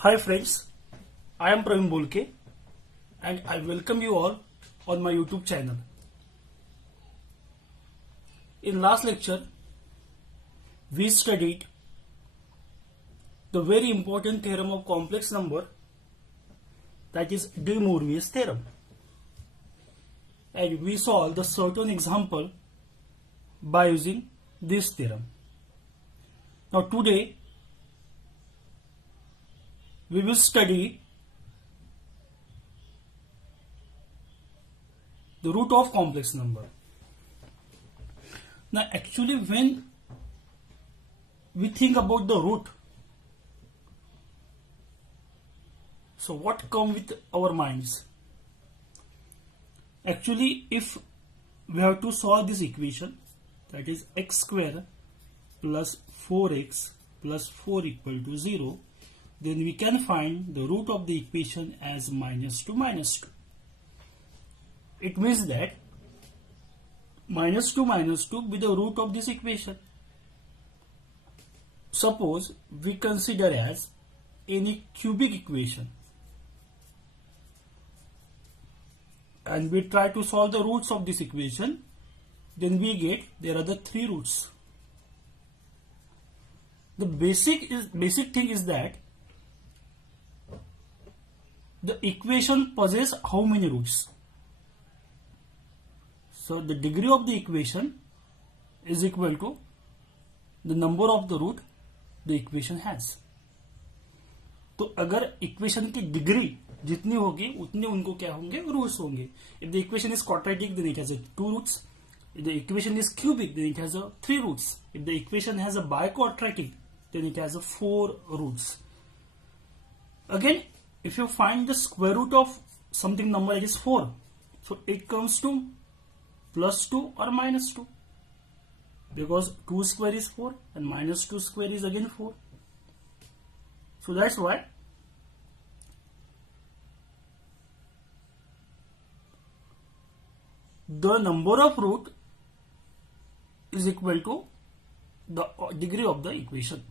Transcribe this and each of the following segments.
Hi friends, I am Praveen Bolke and I welcome you all on my YouTube channel. In last lecture, we studied the very important theorem of complex number, that is De Moivre's theorem, and we solved the certain example by using this theorem. Now today we will study the root of complex number. Now actually when we think about the root, so what come with our minds? Actually, if we have to solve this equation, that is x square plus 4x plus 4 equal to 0, then we can find the root of the equation as -2 -2. It means that -2 -2 be the root of this equation. Suppose we consider as any cubic equation and we try to solve the roots of this equation, then we get there are the 3 roots. The basic thing is that the equation possesses how many roots? So the degree of the equation is equal to the number of the root the equation has. तो अगर equation की degree जितनी होगी उतने उनको क्या होंगे? Roots होंगे. If the equation is quadratic, then it has 2 roots. If the equation is cubic, then it has 3 roots. If the equation has a biquadratic, then it has 4 roots. Again, if you find the square root of something number, it is 4. So it comes to +2 or -2. Because 2 square is 4 and -2 square is again 4. So that's why the number of root is equal to the degree of the equation.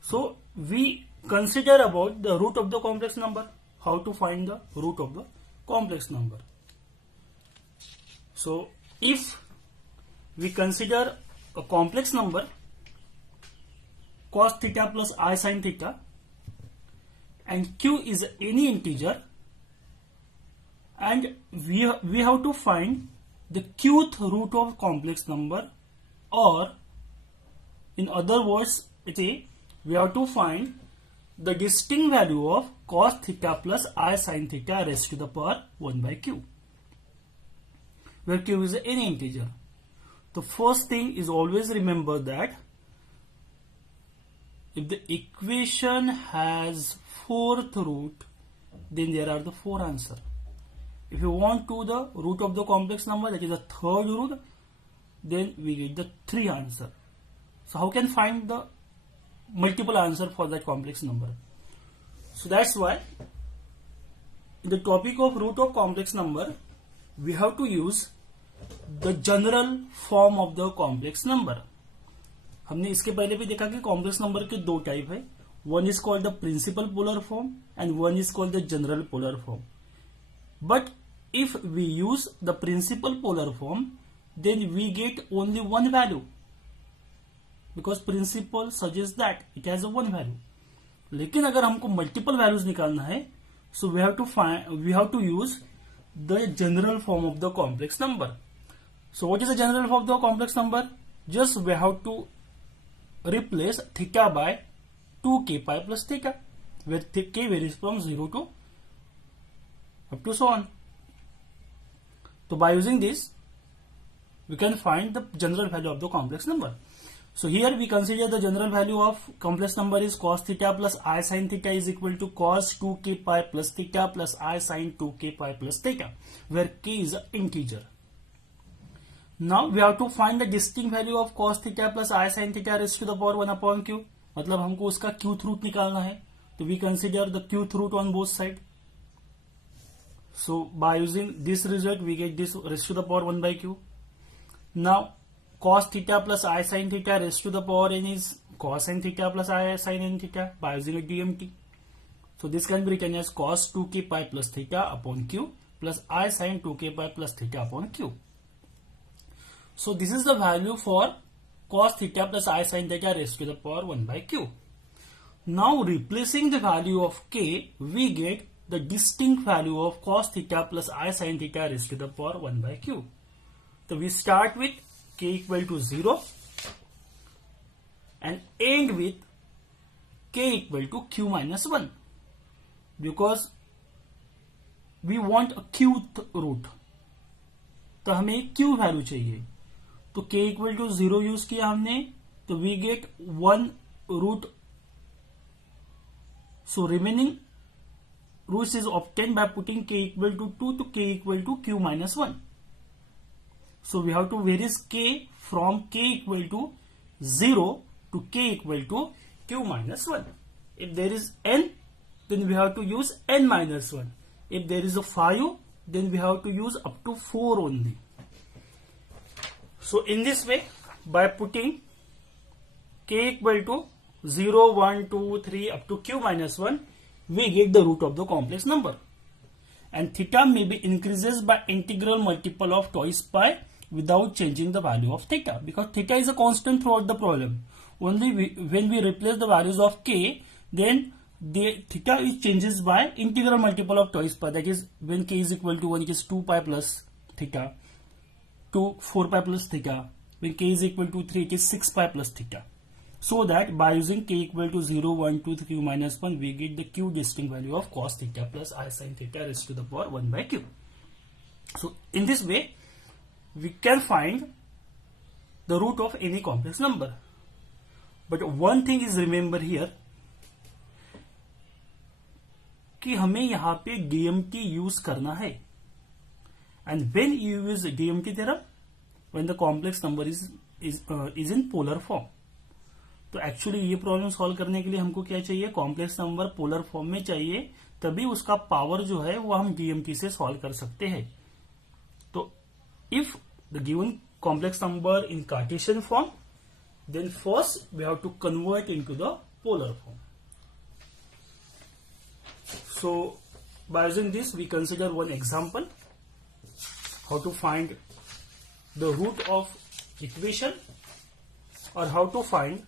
So we consider about the root of the complex number. How to find the root of the complex number? So if we consider a complex number cos theta plus I sin theta and q is any integer, and we have to find the qth root of complex number, or in other words, we have to find the distinct value of cos theta plus I sin theta raised to the power 1 by q, where q is any integer. The first thing is always remember that if the equation has 4th root, then there are the 4 answers. If you want to the root of the complex number, that is the 3rd root, then we get the 3 answer. So how can find the multiple answer for that complex number? So that's why in the topic of root of complex number, we have to use the general form of the complex number. हमने इसके पहले भी देखा कि complex number के 2 type है. One is called the principal polar form and one is called the general polar form. But if we use the principal polar form, then we get only one value, because principal suggests that it has a one value. लेकिन अगर हमको multiple values निकालना है, so we have to use the general form of the complex number. So what is the general form of the complex number? Just we have to replace theta by 2k pi plus theta, where k varies from 0 to up to so on. So by using this, we can find the general value of the complex number. So here we consider the general value of complex number is cos theta plus I sin theta is equal to cos 2k pi plus theta plus I sin 2k pi plus theta, where k is an integer. Now we have to find the distinct value of cos theta plus I sin theta raised to the power 1 upon q. मतलब हमको उसका qth root निकालना है, तो we consider the qth root on both sides. So by using this result, we get this raised to the power 1 by q. Now cos theta plus I sin theta raised to the power n is cos n theta plus I sin n theta by using a DMT. So this can be written as cos 2k pi plus theta upon q plus I sin 2k pi plus theta upon q. So this is the value for cos theta plus I sin theta raised to the power 1 by q. Now replacing the value of k, we get the distinct value of cos theta plus I sin theta raised to the power 1 by q. So we start with k equal to 0 and end with k equal to q minus 1, because we want a qth root. तो हमें q value चाहिए, तो k equal to 0 use किया हमने, तो we get 1 root. So remaining roots is obtained by putting k equal to 2 to k equal to q minus 1. So we have to vary k from k equal to 0 to k equal to q minus 1. If there is n, then we have to use n minus 1. If there is a 5, then we have to use up to 4 only. So in this way, by putting k equal to 0, 1, 2, 3 up to q minus 1, we get the root of the complex number. And theta may be increases by integral multiple of twice pi without changing the value of theta, because theta is a constant throughout the problem. Only when we replace the values of k, then the theta is changes by integral multiple of twice pi. That is, when k is equal to 1, it is 2 pi plus theta, to 4 pi plus theta. When k is equal to 3, it is 6 pi plus theta. So that by using k equal to 0, 1, 2, 3, q minus 1, we get the q distinct value of cos theta plus I sin theta raised to the power 1 by q. So in this way, we can find the root of any complex number. But one thing is remember here, कि हमें यहाँ पे DMT use करना है. And when you use DMT theorem, when the complex number is in polar form. तो actually ये problem solve करने के लिए हमको क्या चाहिए, कॉम्प्लेक्स नंबर पोलर फॉर्म में चाहिए, तभी उसका पावर जो है वो हम डीएमटी से सॉल्व कर सकते हैं. तो if the given complex number in cartesian form, then first we have to convert into the polar form. So by using this we consider one example how to find the root of equation or how to find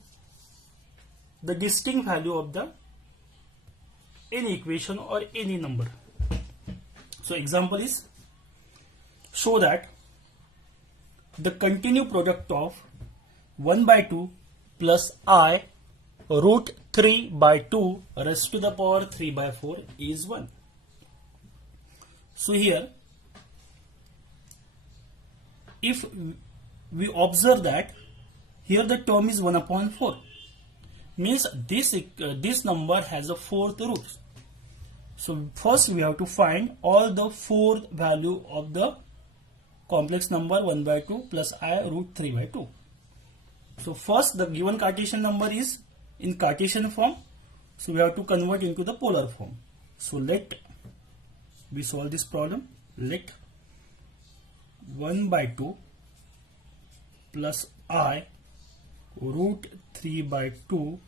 the distinct value of the any equation or any number. So example is, show that the continued product of 1 by 2 plus I root 3 by 2 raised to the power 3 by 4 is 1. So here, if we observe that here the term is 1 upon 4, means this number has a fourth root. So first we have to find all the fourth value of the complex number 1 by 2 plus I root 3 by 2. So first the given Cartesian number is in Cartesian form, so we have to convert into the polar form. So let we solve this problem. Let 1 by 2 plus I root 3 by 2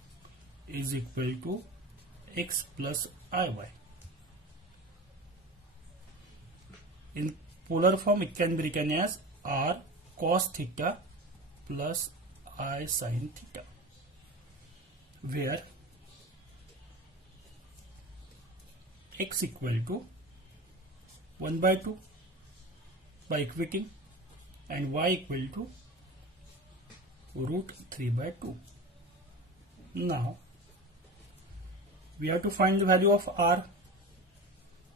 is equal to x plus iy. In polar form, it can be written as r cos theta plus I sin theta, where x equal to 1 by 2 by equating and y equal to root 3 by 2. Now we have to find the value of r.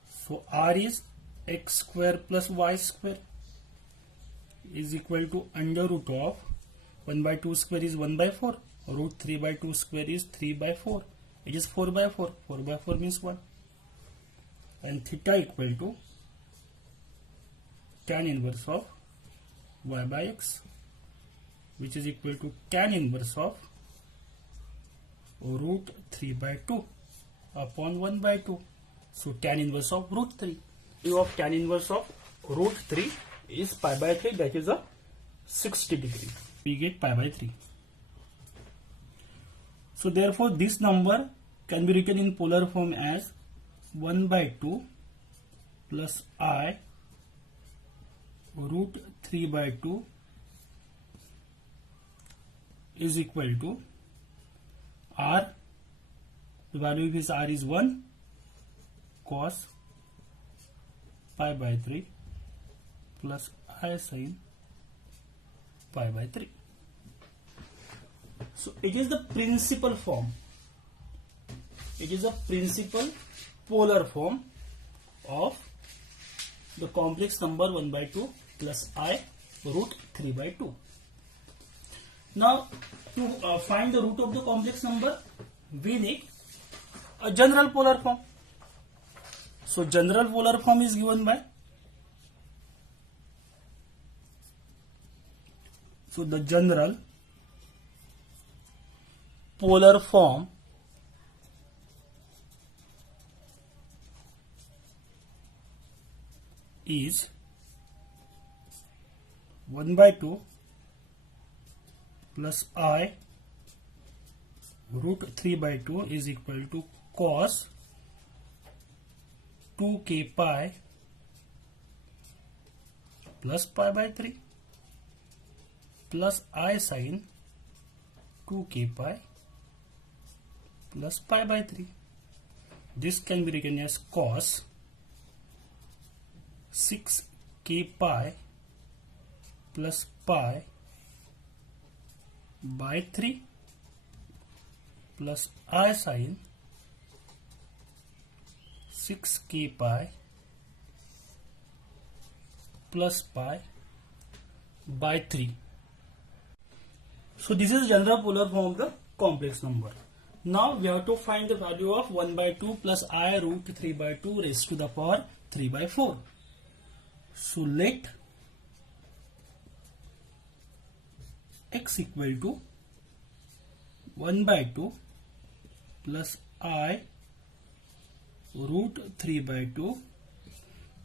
So r is x square plus y square is equal to under root of 1 by 2 square is 1 by 4, root 3 by 2 square is 3 by 4, it is 4 by 4, 4 by 4 means 1, and theta equal to tan inverse of y by x, which is equal to tan inverse of root 3 by 2 upon 1 by 2. So tan inverse of root 3. U of tan inverse of root 3 is pi by 3, that is a 60 degree. We get pi by 3. So therefore this number can be written in polar form as 1/2 plus I root 3/2 is equal to R. The value of this R is 1 cos pi by 3 plus I sin pi by 3. So it is the principal form. It is a principal polar form of the complex number 1/2 plus I root 3/2. Now to find the root of the complex number, we need a general polar form. So general polar form is given by, so the general polar form is 1/2 plus I root 3/2 is equal to cos 2k pi plus pi by 3 plus I sin 2k pi plus pi by 3. This can be written as cos 6k pi plus pi by 3 plus I sin 6k pi plus pi by 3. So this is general polar form of the complex number. Now we have to find the value of 1/2 plus I root 3/2 raised to the power 3/4. So let x equal to 1/2 plus I root 3/2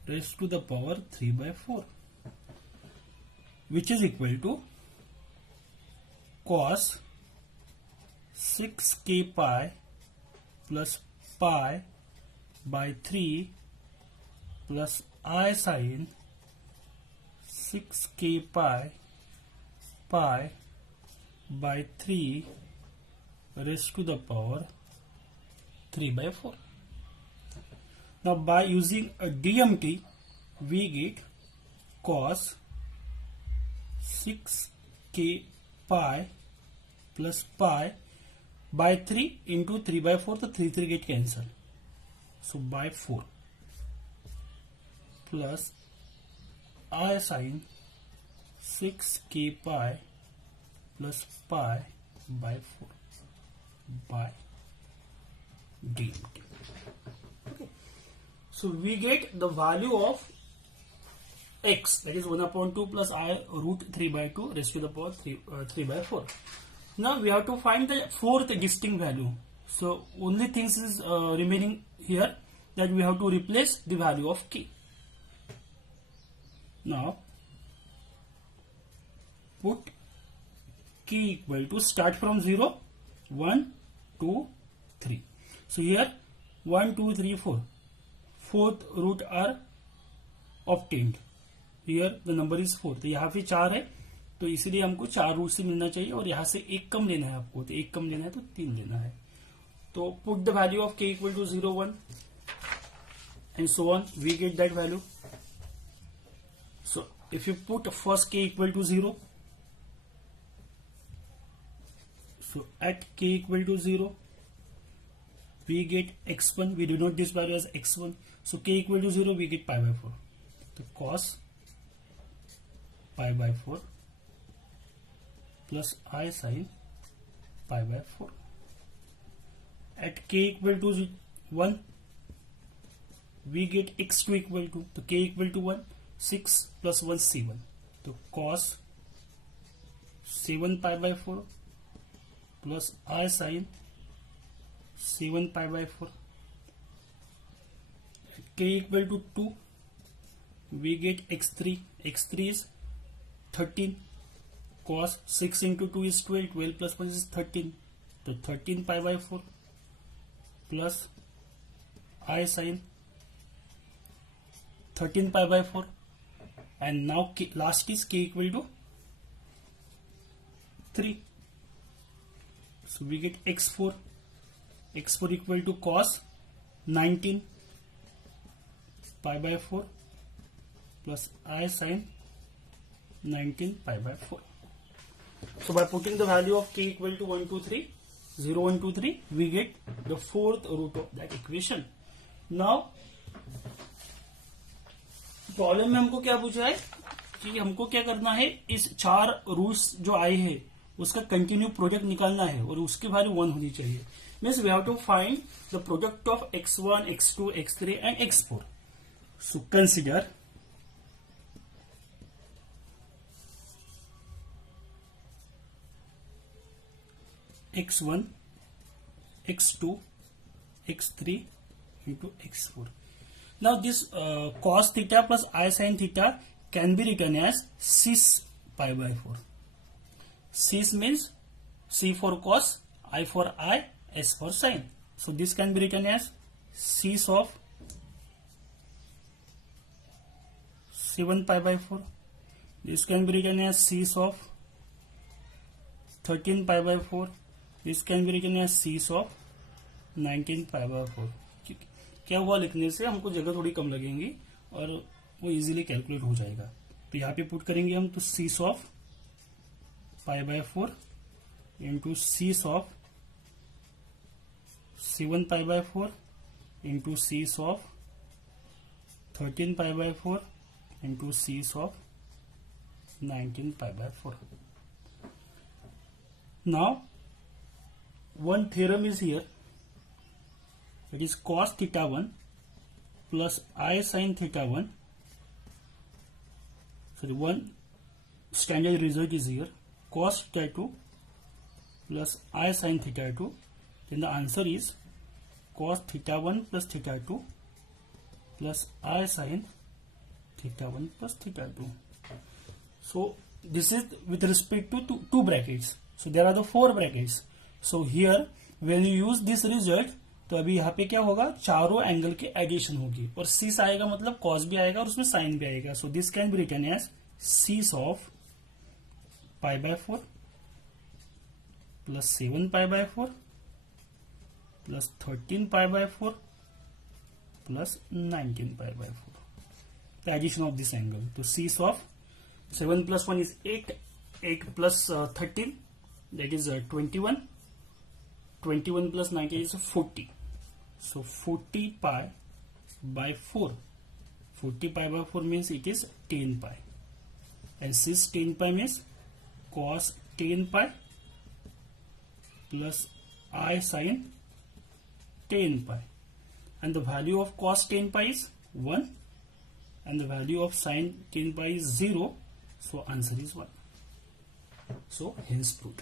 raised to the power 3/4, which is equal to cos 6k pi plus pi by 3 plus I sin 6k pi by 3 raised to the power 3/4. Now by using a DMT, we get cos 6k pi plus pi by 3 into 3/4, the 3 get cancelled. So by 4 plus I sin 6k pi plus pi by 4 by DMT. Okay. So we get the value of x, that is 1/2 plus I root 3/2 raised to the power 3/4. Now we have to find the fourth distinct value. So only things is remaining here, that we have to replace the value of k. Now put k equal to, start from 0, 1, 2, 3. So here 1, 2, 3, 4. Fourth root are obtained. Here the number is 4. तो यहाँ पे 4 है, तो इसलिए हमको 4 root से मिलना चाहिए, और यहाँ से एक कम लेना है आपको, तो एक कम लेना है तो 3 लेना है. तो put the value of k equal to 0, 1 and so on, we get that value. So if you put first k equal to 0, so at k equal to 0, we get x1, we denote this value as x1. So k equal to 0, we get pi by 4. So cos pi by 4 plus I sin pi by 4. At k equal to 1, we get x2 equal to, so k equal to 1, 6 plus 1 7. So cos 7 pi by 4 plus I sin 7 pi by 4. At k equal to 2, we get x3. x3 is 13. Cos 6 into 2 is 12. 12 plus 1 is 13. So 13 pi by 4 plus I sin 13 pi by 4, and now last is k equal to 3. So we get x4 equal to cos 19 pi by 4 plus I sin 19 pi by 4. So by putting the value of k equal to 1, 2, 3, 0, 1, 2, 3, we get the fourth root of that equation. Now problem में हमको क्या पूछा है कि हमको क्या करना है, इस 4 रूट्स जो आए हैं उसका कंटिन्यू प्रोडक्ट निकालना है और उसकी वैल्यू 1 होनी चाहिए. Means we have to find the product of x1, x2, x3 and x4. So consider x1, x2, x3 into x4. Now this cos theta plus I sin theta can be written as cis pi by 4. Cis means C for cos, I for I, S for sin. So this can be written as cis of 7 pi by 4. This can be written as cis of 13 pi by 4. This can be written as cis of 19 pi by 4. क्या हुआ, लिखने से हमको जगह थोड़ी कम लगेंगी और वो इजीली कैलकुलेट हो जाएगा. तो यहाँ पे पुट करेंगे हम, तो cis of pi by 4 into cis of 7 pi by 4 into cis of 13 pi by 4 into cis of 19 pi by 4. Now one theorem is here, it is cos theta 1 plus I sin theta 1. So the one standard result is here, cos theta 2 plus I sin theta 2. Then the answer is cos theta 1 plus theta 2 plus I sin theta 1 plus theta 2. So this is with respect to two brackets. So there are the 4 brackets. So here when you use this result, तो अभी यहाँ पे क्या होगा, चारों angle के addition होगी और सिस आएगा मतलब कॉस भी आएगा और उसमें साइन भी आएगा. So this can be written as cis of pi by 4 plus 7 pi by 4 plus 13 pi by 4 plus 19 pi by 4. The addition of this angle, तो cis of 7 plus 1 is 8, 8 plus 13 that is 21, 21 plus 19 is 40. So 40 pi by 4. 40 pi by 4 means it is 10 pi. And cis 10 pi means cos 10 pi plus I sin 10 pi. And the value of cos 10 pi is 1. And the value of sin 10 pi is 0. So answer is 1. So hence proved.